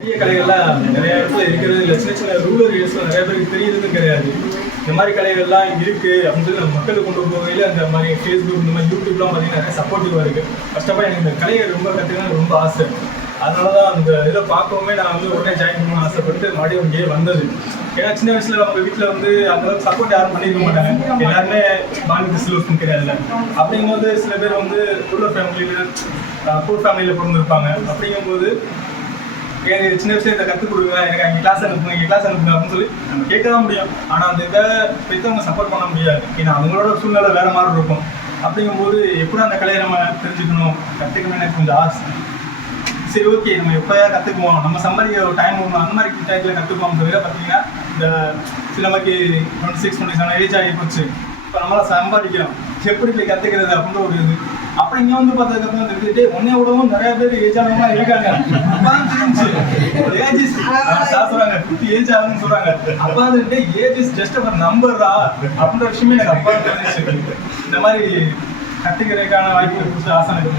பெரிய கடைகள்லாம் நிறைய இடத்துல இருக்கிறது இல்லை. சின்ன சின்ன ரூரல் ஏரியாஸ்ல நிறைய பேருக்கு தெரியறதும் கிடையாது. இந்த மாதிரி கடைகள்லாம் இருக்கு அப்படின்னு சொல்லி நம்ம மக்களுக்கு கொண்டு போகையில் அந்த மாதிரி ஃபேஸ்புக் இந்த மாதிரி யூடியூப்லாம் பார்த்தீங்கன்னா நிறைய சப்போர்ட்டிவாக இருக்குது. ஃபஸ்ட்டப்பாக எனக்கு இந்த கலையை ரொம்ப கற்றுக்கணும்னு ரொம்ப ஆசை. அதனால தான் அந்த இதில் பார்க்கவுமே நான் வந்து உடனே ஜாயின் பண்ணணும்னு ஆசைப்பட்டு மறுபடியும் இங்கேயே வந்தது. ஏன்னா சின்ன வயசில் நம்ம வீட்டில் வந்து அந்தளவுக்கு சப்போர்ட் யாரும் பண்ணியிருக்க மாட்டாங்க. எல்லாருமே பாலிவுட் சிலோஸ்ன்னு கிடையாதுல்ல. அப்படிங்கும்போது சில பேர் வந்து ரூரல் ஃபேமிலியில் பூர் ஃபேமிலியில் பிறந்திருப்பாங்க. அப்படிங்கும்போது எனக்கு சின்ன விஷயத்தை கற்றுக் கொடுங்க, எனக்கு அங்கே கிளாஸ் அனுப்புங்க, இங்கே கிளாஸ் அனுப்புங்க அப்படின்னு சொல்லி நம்ம கேட்க தான் முடியும். ஆனால் அந்த இதை பெற்றவங்க சப்போர்ட் பண்ண முடியாது. ஏன்னா அவங்களோட சூழ்நிலை வேறு மாதிரி இருக்கும். அப்படிங்கும்போது எப்படி அந்த கலையை நம்ம தெரிஞ்சுக்கணும், கற்றுக்கணும்னு எனக்கு கொஞ்சம் ஆசை. சரி, ஓகே, நம்ம எப்போயா கற்றுக்குவோம், நம்ம சம்பாதிக்க ஒரு டைம் ஒன்று அந்த மாதிரி டயத்தில் கற்றுக்குவோம். சொல்லி பார்த்தீங்கன்னா இந்த நமக்கு 26, 27 ஏஜ் ஆகி போச்சு. இப்போ நம்மளால் சம்பாதிக்கிறோம், எப்படி போய் கற்றுக்கிறது அப்படின்ற ஒரு இது. அப்புறம் இங்கே வந்து பார்த்ததுக்கப்புறம் தெரிஞ்சுட்டு உன்னைய விடவும் நிறைய பேர் ஏஜ் ஆனவங்களாம் இருக்காங்க. அப்பதான் தெரிஞ்சு ஏஜ் சொல்றாங்க 50 ஏஜ் ஆகுதுன்னு சொல்றாங்க. அப்பதான் தெரிஞ்சு ஏஜ் இஸ் ஜஸ்ட் ஒரு நம்பர்ரா அப்படின்ற விஷயமே எனக்கு அப்பா தெரிஞ்சிச்சு. இந்த மாதிரி கற்றுக்கிறதுக்கான வாய்ப்பு கொடுத்து ஆசை எனக்கு